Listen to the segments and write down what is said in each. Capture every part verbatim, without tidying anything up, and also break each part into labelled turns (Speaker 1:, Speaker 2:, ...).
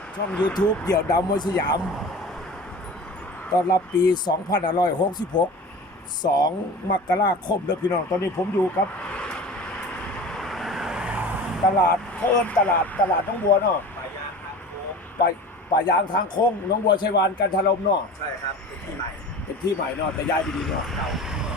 Speaker 1: ช่อง YouTube เดี่ยวดำมวยสยามตอนรับปี สองพันห้าร้อยหกสิบหก สอง มกราคมเด้อพี่น้องตอนนี้ผมอยู่ครับตลาดเขาเอิ้นตลาดตลาดน้องบัวเนาะ
Speaker 2: ป่ายางทางโค้ง
Speaker 1: ป่าป่ายางทางโค้งน้องบัวชัยวานกันทลมเนาะ
Speaker 2: ใช่ครับเป็นที่ใหม่
Speaker 1: เป็นที่ใหม่เนาะแต่ย้ายไปดีเนาะ
Speaker 2: เก่า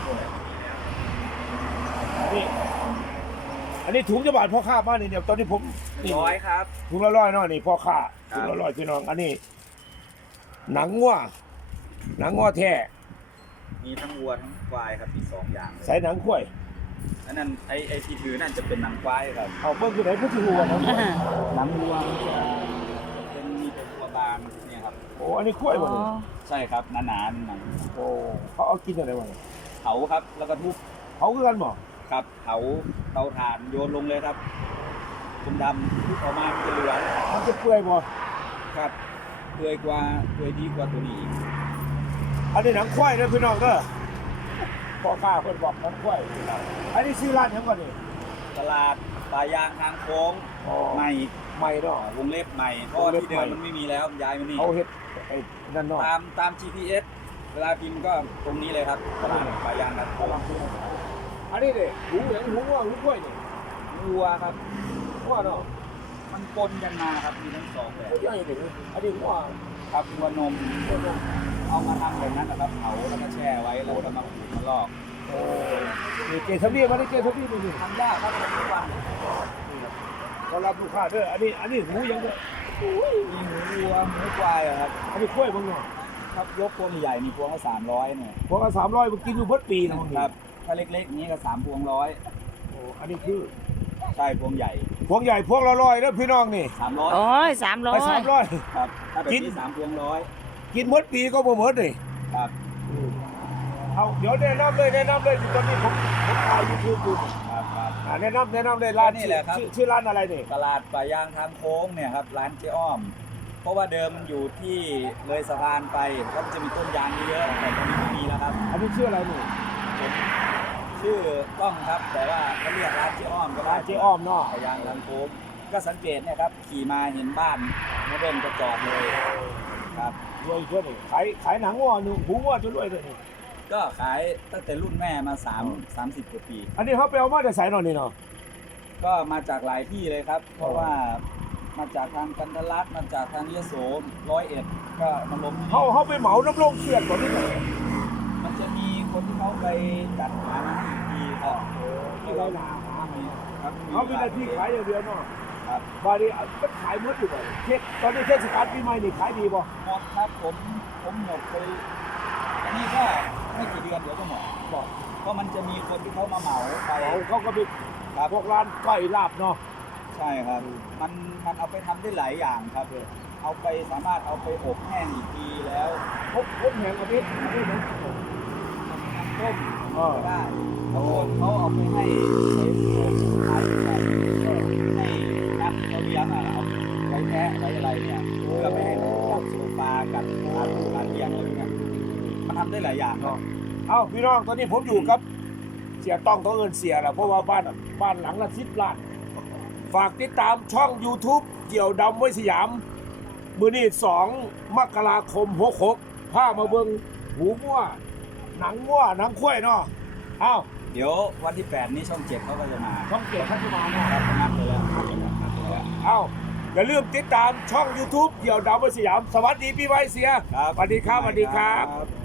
Speaker 1: นี่อันนี้ถุงจะบาทพ่อค้ามานี่เนี่ยตอนนี้ผม
Speaker 2: ร้อยครับ
Speaker 1: ถุงละร้อยเนาะนี่พ่อค้า
Speaker 2: ครับ
Speaker 1: ถุงละร้อยพี่น้องอันนี้ หนังงัวหนังงัวแท้
Speaker 2: มีทั้งวัวทั้งควายครับมีสองอย่างเลย
Speaker 1: ใส่หนังข้วย
Speaker 2: อันนั้นไอ้ไอ้ที่ถือนั่นจะเป็นหนังควายครับ
Speaker 1: เอาเพิ่งคือไหนเพิ่งที่หัวหนังข้วย
Speaker 2: หนังวัวมันจะเป็นมีเป็นวัวบางเนี่ยครับ
Speaker 1: โอ้อันนี้ข้วยหมดเลย
Speaker 2: ใช่ครับหนาๆหนัง
Speaker 1: โอ้เขาเอากินอะไรวะ
Speaker 2: เผาครับแล้วก็ทุบ
Speaker 1: เขาคือกันบ่
Speaker 2: ครับเผาเตาถ่านโยนลงเลยครับจนดำทุบออกมาเป็นเหลือง
Speaker 1: มันจะเปื่อยบ่
Speaker 2: ครับเปื่อยกว่าเปื่อยดีกว่าตัวนี้อีก
Speaker 1: อันนี้หนังข้วยนะพี่น้องเด้อพ่อค้าเพิ่นบอกหนังข้วยอันนี้ซื้อร้านหยังก่อนนี่
Speaker 2: ตลาดป่ายางทางโค้ง
Speaker 1: อ๋อ
Speaker 2: ใหม่
Speaker 1: ใหม่เนาะ
Speaker 2: วงเล็บใหม่เพราะว่าที่เดิมมันไม่มีแล้วมันย้ายมานี่
Speaker 1: เขาเฮ็ดไอ้นั่นเนาะ
Speaker 2: ตามตาม จี พี เอส เวลาพิมพ์ก็ตรงนี้เลยครับตลาดป่ายางทางโค้ง
Speaker 1: อันนี้ดิหูเหลืองหูงัวหูข้วยนี่
Speaker 2: วัวครับ
Speaker 1: งัวเนาะ
Speaker 2: มันปนกันมาครับมีทั้งสองแบบ
Speaker 1: ผู้ใหญ่ดิอันนี้งัว
Speaker 2: ครับวัวนมเอามาทำแบบนั้นนะครับเผาแล้วก็แช่ไว้แล้วก็มาขูดมาลอก
Speaker 1: โอ้นี่เกทำนี่มาได้เกทำนี่นี่
Speaker 2: ทำยากครับทุกวัน
Speaker 1: ต้อนรับลูกค้าเด้ออันนี้อันนี้หูยังเด้อ
Speaker 2: มีหมูวัวหมูควายอะครับ
Speaker 1: อันนี้ข้วยเบิ่งเนาะ
Speaker 2: ครับยกพวงใหญ่มีพวงละสามร้อยเนี่ย
Speaker 1: พวกละสามร้อยมันกินอยู่เบิดปีนะมึง
Speaker 2: ครับถ้าเล็กๆนี้ก็สามพวงร้อย
Speaker 1: โอ้อันนี้คือ
Speaker 2: ใช่พวงใหญ่
Speaker 1: พวงใหญ่พวงละร้อยเด้อพี่น้องนี่
Speaker 2: สามร้อย
Speaker 3: โอ้ยสามร้อ
Speaker 1: ไป
Speaker 3: ย
Speaker 1: สามร้อย
Speaker 2: ครับถ้าแบบ
Speaker 1: กิน
Speaker 2: นี้สามพวงร้อย
Speaker 1: กินหมดปีก็บ่หมดนี่
Speaker 2: ครับ
Speaker 1: เอาเดี๋ยวแนะนำเลยแนะนำเลยตอนนี้ผมผมถ่ายยูทูบอยู่
Speaker 2: ครับครับ
Speaker 1: อ่าแนะนำแนะนำเลยร้าน
Speaker 2: นี่แหละครับ
Speaker 1: ชื่อชื่อร้านอะไรนี่
Speaker 2: ตลาดป่ายางทางโค้งเนี่ยครับร้านเจ๊อ้อม เพราะว่าเดิมมันอยู่ที่เลยสะพานไปก็จะมีต้นยางเยอะแต่ตอนนี้ไม่มีแล้วครับ
Speaker 1: อันนี้ชื่ออะไรนี่
Speaker 2: ผมชื่อกล้องครับ แต่ว่าเขาเรียกร้านเจ๊อ้อมก็ได้
Speaker 1: ร้านเจ๊อ้อมเนาะ
Speaker 2: ป่ายางทางโค้งก็สังเกตเนะครับขี่มาเห็นบ้านไม่เดินก็จอดเลยครับ
Speaker 1: รวยเพื่อนนี่ขายขายหนังวัวหนึ่งหูวัวจะรวยเลยนี่
Speaker 2: ก็ขายตั้งแต่รุ่นแม่มาสามสามสิบกว่าปี
Speaker 1: อันนี้เขาไปเอามาแต่ไสนอนนี่เนาะ
Speaker 2: ก็มาจากหลายที่เลยครับ เพราะว่ามาจากทางกันทลักษณ์มาจากทางยโสร้อยเอ็ดก็มาลงที่
Speaker 1: เขา
Speaker 2: นี่
Speaker 1: เขาไปเหมาน้ำลงเสียดก่อนนี่ไง
Speaker 2: มันจะมีคนที่เขาไปจัดหามาให้อีกทีครับ
Speaker 1: ที่เราหนา
Speaker 2: ครับ
Speaker 1: เขามีหน้าที่ขายอย่างเดียวเนาะ
Speaker 2: ครับ
Speaker 1: บาดีมันขายหมดอยู่บ่เทศตอนนี้เทศกาลปีใหม่นี่ขายดีบ่
Speaker 2: หมดครับผมผมหมดไปอันนี้ก็ไม่กี่เดือนเดี๋ยวก็หมด
Speaker 1: บอก
Speaker 2: เพราะมันจะมีคนที่เขามาเหมาไป
Speaker 1: เขาเขาก็ไป
Speaker 2: ครับ
Speaker 1: พวกร้านไก่ลาบเนาะ
Speaker 2: ใช่ครับ มันมันเอาไปทำได้หลายอย่างครับ เอาไปสามารถเอาไปอบแห้งอีกทีแล้ว
Speaker 1: พบพบแหงอาทิตย์อาทิตย์นั้น
Speaker 2: ต้ม
Speaker 1: เออ
Speaker 2: ก็ได้บางคนเขาเอาไปให้ใช้ขายไปให้นักเขาเลี้ยงอ่ะเอาไว้แพะไว้อะไรเนี่ยเพื่อไปให้กับโซฟากับร้านร้านเลี้ยงอะไรเนี่ยมันทำได้หลายอย่างเนาะ
Speaker 1: เอ้าพี่น้องตอนนี้ผมอยู่กับเสียต้องต้องเอินเสียแหละเพราะว่าบ้านบ้านหลังละสิบล้านฝากติดตามช่อง YouTube เกี่ยวดำไว้สยามมือนี่สองมกราคมหกหกพามาเบิ่งหูมั่วหนังมั่วหนังข้วยเนาะเอ้า
Speaker 2: เดี๋ยววันที่แปดนี้ช่องเจ็ดเขาก็จะมา
Speaker 1: ช่องเกียรติพัฒนาเนาะ
Speaker 2: ครับนัดเลยแล้ว
Speaker 1: เอ้าอย่าลืมติดตามช่อง YouTube เกี่ยวดำไว้สยามสวัสดีปีใหม่เสีย
Speaker 2: ครับ
Speaker 1: สวัสดีครับสวัสดีครับ
Speaker 2: ครับ